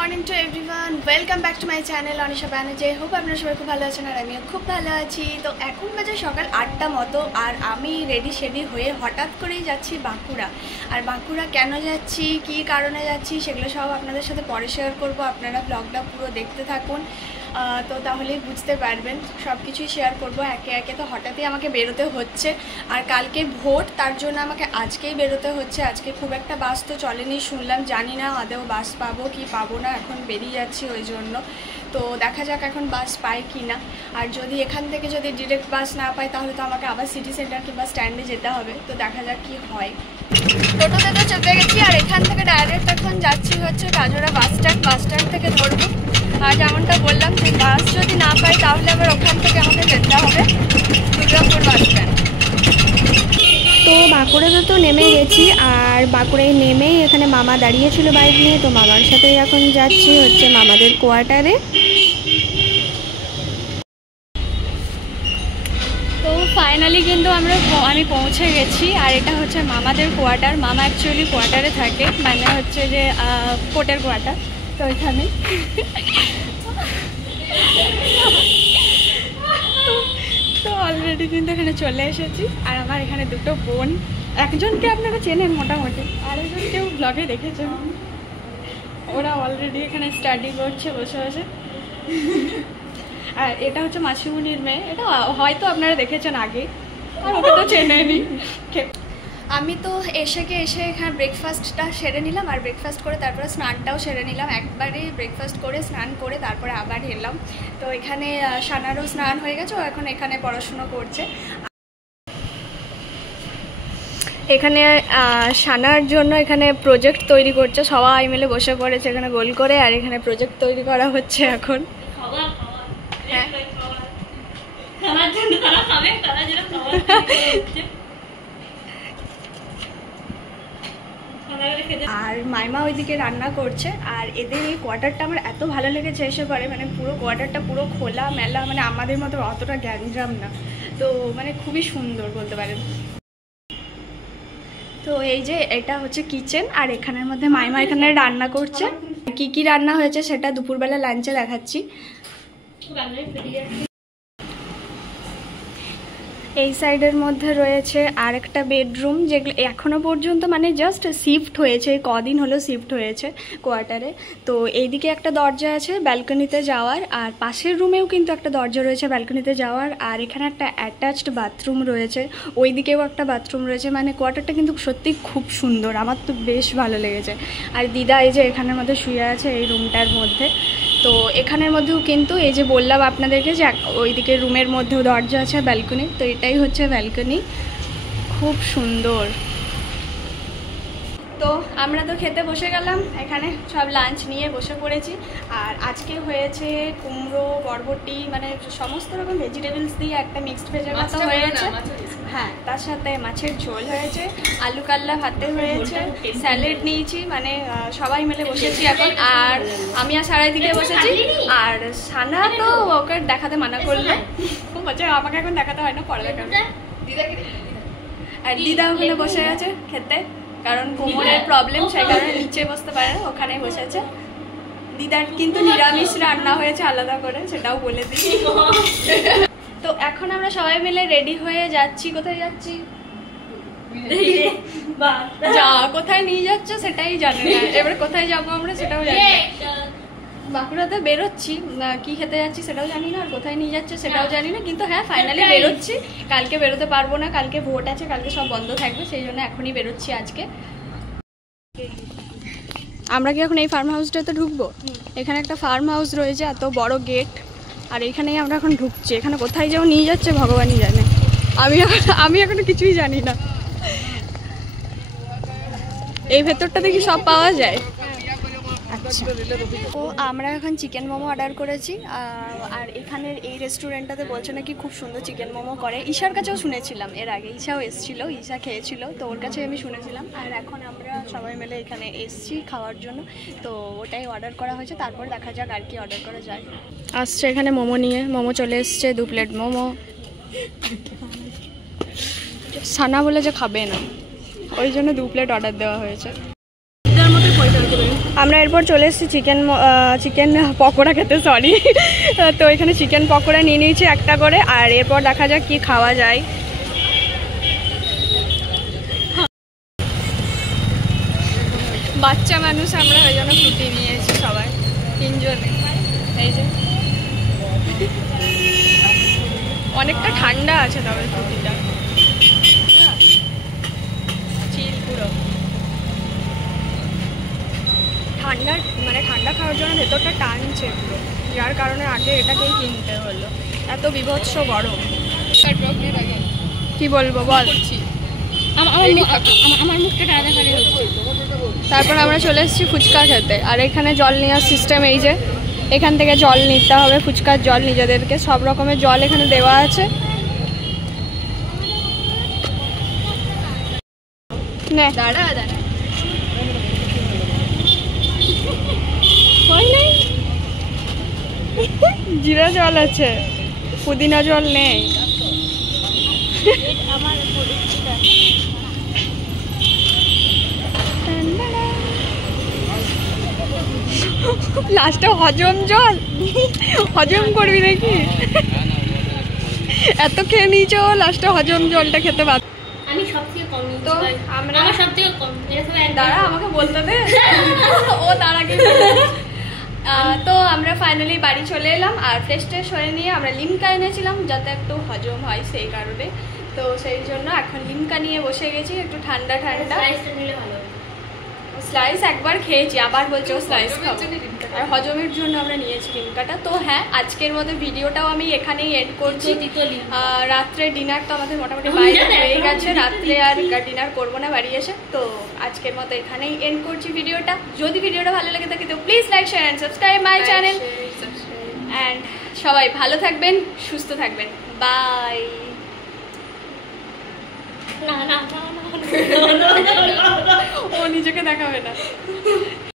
Morning to everyone, welcome back to my channel Anisha Banerjee. Hope আপনারা সবাই খুব ভালো আছেন আর আমিও খুব ভালো আছি। তো এখন বাজে সকাল 8টা মতো আর আমি রেডি হয়ে হঠাৎ করেই যাচ্ছি বাঁকুড়া। আর বাঁকুড়া কেন যাচ্ছি, কী কারণে যাচ্ছি, সেগুলো সব আপনাদের সাথে পরে শেয়ার করবো। আপনারা ব্লগটা পুরো দেখতে থাকুন, তো তাহলেই বুঝতে পারবেন। সব কিছুই শেয়ার করবো একে একে। তো হঠাৎই আমাকে বেরোতে হচ্ছে, আর কালকে ভোট, তার জন্য আমাকে আজকেই বেরোতে হচ্ছে। আজকে খুব একটা বাস তো চলেনি শুনলাম, জানি না আদৌ বাস পাবো কি পাবো না, এখন বেরিয়ে যাচ্ছি ওই জন্য। তো দেখা যাক এখন বাস পাই কি না। আর যদি এখান থেকে যদি ডিরেক্ট বাস না পাই তাহলে তো আমাকে আবার সিটি সেন্টার কিংবা স্ট্যান্ডে যেতে হবে। তো দেখা যাক কি হয়। টোটোতে তো চেপে গেছি আর এখান থেকে ডাইরেক্ট এখন যাচ্ছি হচ্ছে কাজরা বাস স্ট্যান্ড থেকে ধরবো। আর যেমনটা বললাম যে বাস যদি না পাই তাহলে আবার ওখান থেকে আমাকে যেতে হবে দুর্গাপুর বাস স্ট্যান্ড। তো বাঁকুড়াতে তো নেমে গেছি, আর বাঁকুড়ায় নেমেই এখানে মামা দাঁড়িয়েছিল বাইক নিয়ে। তো মামার সাথেই এখন যাচ্ছি হচ্ছে মামাদের কোয়ার্টারে। তো ফাইনালি কিন্তু আমি পৌঁছে গেছি, আর এটা হচ্ছে মামাদের কোয়ার্টার। মামা অ্যাকচুয়ালি কোয়ার্টারে থাকে, মানে হচ্ছে যে কোর্টের কোয়ার্টার। তো এখানে তো অলরেডি কিন্তু এখানে চলে এসেছি। আর আমার এখানে দুটো বোন, একজনকে আপনারা চেনেন মোটামুটি, আরেকজনকেও ব্লগে দেখেছেন। ওরা অলরেডি এখানে স্টাডি করছে বসে বসে। আর এটা হচ্ছে মাসিমুনির মেয়ে, এটা হয়তো আপনারা দেখেছেন আগে, আর ওকে তো চেনেনি। আমি তো এসে এখানে ব্রেকফাস্টটা সেরে নিলাম, আর ব্রেকফাস্ট করে তারপরে স্নানটাও সেরে নিলাম। একবারে ব্রেকফাস্ট করে স্নান করে তারপরে আবার এলাম। তো এখানে সানারও স্নান হয়ে গেছে, ও এখন এখানে পড়াশুনো করছে। এখানে সানার জন্য এখানে প্রজেক্ট তৈরি করছে, সবাই মিলে বসে পড়েছে এখানে গোল করে, আর এখানে প্রজেক্ট তৈরি করা হচ্ছে এখন। হ্যাঁ, আর মাইমা ওইদিকে রান্না করছে। আর এদের এই কোয়ার্টারটা আমার এত ভালো লেগেছে এসে পরে, মানে পুরো কোয়ার্টারটা পুরো খোলা মেলা, মানে আমাদের মতো অতটা গ্যাঞ্জাম না, তো মানে খুবই সুন্দর বলতে পারেন। তো এই যে এটা হচ্ছে কিচেন, আর এখানের মধ্যে মাইমা এখানে রান্না করছে। কি কি রান্না হয়েছে সেটা দুপুরবেলা লাঞ্চে দেখাচ্ছি। এই সাইডের মধ্যে রয়েছে আর একটা বেডরুম, যেগুলো এখনও পর্যন্ত মানে জাস্ট শিফট হয়েছে, কদিন হলো শিফট হয়েছে কোয়ার্টারে। তো এইদিকে একটা দরজা আছে ব্যালকনিতে যাওয়ার, আর পাশের রুমেও কিন্তু একটা দরজা রয়েছে ব্যালকনিতে যাওয়ার। আর এখানে একটা অ্যাটাচড বাথরুম রয়েছে, ওই দিকেও একটা বাথরুম রয়েছে। মানে কোয়ার্টারটা কিন্তু সত্যি খুব সুন্দর, আমার তো বেশ ভালো লেগেছে। আর দিদা এই যে এখানের মধ্যে শুয়ে আছে এই রুমটার মধ্যে। তো এখানের মধ্যেও কিন্তু এই যে বললাম আপনাদেরকে যে ওইদিকে রুমের মধ্যেও দরজা আছে ব্যালকনি, তো এটাই হচ্ছে ব্যালকনি, খুব সুন্দর। তো আমরা তো খেতে বসে গেলাম, এখানে সব লাঞ্চ নিয়ে বসে পড়েছি। আর আজকে হয়েছে কুমড়ো, বরবটি, মানে সমস্ত রকম ভেজিটেবলস দিয়ে একটা মিক্সড ভেজের মতো হয়েছে। হ্যাঁ, তার সাথে মাছের ঝোল হয়েছে, আলু কাল্লা ভাতে হয়েছে, স্যালাড নিয়েছি, মানে সবাই মিলে বসেছি এখন। আর আমি আর সারাই দিকে বসেছি। আর সানা তো ওকে দেখাতে মানা করলো, খুব মজা, আমাকে এখন দেখাতে হয় না, পরে দেখাবে। আর দিদা ওখানে বসে গেছে খেতে, কারণ কোমরের প্রবলেম, সেই কারণে নিচে বসতে পারে না, ওখানে বসেছে। দিদার কিন্তু নিরামিষ রান্না হয়েছে আলাদা করে, সেটাও বলে দিই। তো এখন আমরা সবাই মিলে রেডি হয়ে যাচ্ছি। কোথায় যাচ্ছি? যা কোথায় নিয়ে যাচ্ছে সেটাই জানি না, এবার কোথায় যাবো আমরা সেটাও জানি না। বাঁকুড়াতে বেরোচ্ছি, কি খেতে যাচ্ছি সেটাও জানি না, আর কোথায় নিয়ে যাচ্ছে সেটাও জানি না, কিন্তু হ্যাঁ ফাইনালি বেরোচ্ছি। কালকে বেরোতে পারবো না, কালকে ভোট আছে, কালকে সব বন্ধ থাকবে, সেই জন্য এখনই বেরোচ্ছি আজকে। আমরা কি এখন এই ফার্ম হাউসটাতে ঢুকবো? এখানে একটা ফার্ম হাউস রয়েছে, এত বড় গেট, আর এখানেই আমরা এখন ঢুকছি। এখানে কোথায় যাও নিয়ে যাচ্ছে ভগবানই জানে, আমি এখনো কিছুই জানি না। এই ভেতরটাতে কি সব পাওয়া যায়? তো আমরা এখন চিকেন মোমো অর্ডার করেছি, আর এখানের এই রেস্টুরেন্টটাতে বলছে নাকি খুব সুন্দর চিকেন মোমো করে। ঈশার কাছেও শুনেছিলাম, এর আগে ঈশাও এসেছিলো, ঈশা খেয়েছিল, তো ওর কাছে আমি শুনেছিলাম। আর এখন আমরা সবাই মিলে এখানে এসছি খাওয়ার জন্য, তো ওটাই অর্ডার করা হয়েছে। তারপর দেখা যাক আর কি অর্ডার করা যায়। আসছে এখানে মোমো নিয়ে, মোমো চলে এসছে, 2 প্লেট মোমো। সানা বলে যে খাবে না, ওই জন্য 2 প্লেট অর্ডার দেওয়া হয়েছে। আমরা এরপর চলে এসেছি চিকেন পকোড়া খেতে, সরি। তো এখানে চিকেন পকোড়া নিয়ে নিয়েছি একটা করে, আর এরপর দেখা যাক কি খাওয়া যায়। বাচ্চা মানুষ আমরা ওই জন্য ফ্রুটি নিয়েছি সবাই, 3 জনে। এই যে অনেকটা ঠান্ডা আছে তবে ফ্রুটিটা, চিল পুরো ঠান্ডা, মানে ঠান্ডা খাওয়ার জন্য ভেতরটা টানছে পুরো, যার কারণে আগে এটাকেই কিনতে হলো, এত বিভৎস গরম। কি বলবো বল, আমার মুখটা টানা টানা হচ্ছে। তারপর আমরা চলে এসেছি ফুচকা খেতে, আর এখানে জল নেওয়ার সিস্টেম এই যে, এখান থেকে জল নিতে হবে, ফুচকার জল নিজেদেরকে, সব রকমের জল এখানে দেওয়া আছে। দাঁড়া দাঁড়া, জিরা জল আছে, পুদিনা জল নেই। লাস্টে হজম জল, হজম করবি নাকি? এত খেয়ে নিয়েছ, লাস্টে হজম জলটা খেতে বাদ। আমি সবথেকে কম, তো আমরা সবথেকে কম, দাঁড়া আমাকে বলতে দে। ও দাঁড়া কি তো আমরা ফাইনালি বাড়ি চলে এলাম, আর ফ্রেশ ট্রেশ হয়ে নিয়ে আমরা লিমকা এনেছিলাম যাতে একটু হজম হয় সেই কারণে, তো সেই জন্য এখন লিমকা নিয়ে বসে গেছি, একটু ঠান্ডা ঠান্ডা। স্লাইস একবার খেয়েছি, আবার বলছে ও স্লাইস খাবো, আর হজমের জন্য আমরা নিয়েছি লিমকাটা। তো হ্যাঁ, আজকের মতো ভিডিওটাও আমি এখানেই এন্ড করছি। রাত্রে ডিনার তো আমাদের মোটামুটি বাইরে হয়ে গেছে, রাত্রে আর ডিনার করবো না বাড়ি এসে, তো আজকের মতো এখানেই এন্ড করছি ভিডিওটা। যদি ভিডিওটা ভালো লেগে থাকে তো please like share and subscribe my channel, and সবাই ভালো থাকবেন, সুস্থ থাকবেন, বাই। ও নিজেকে দেখাবে না।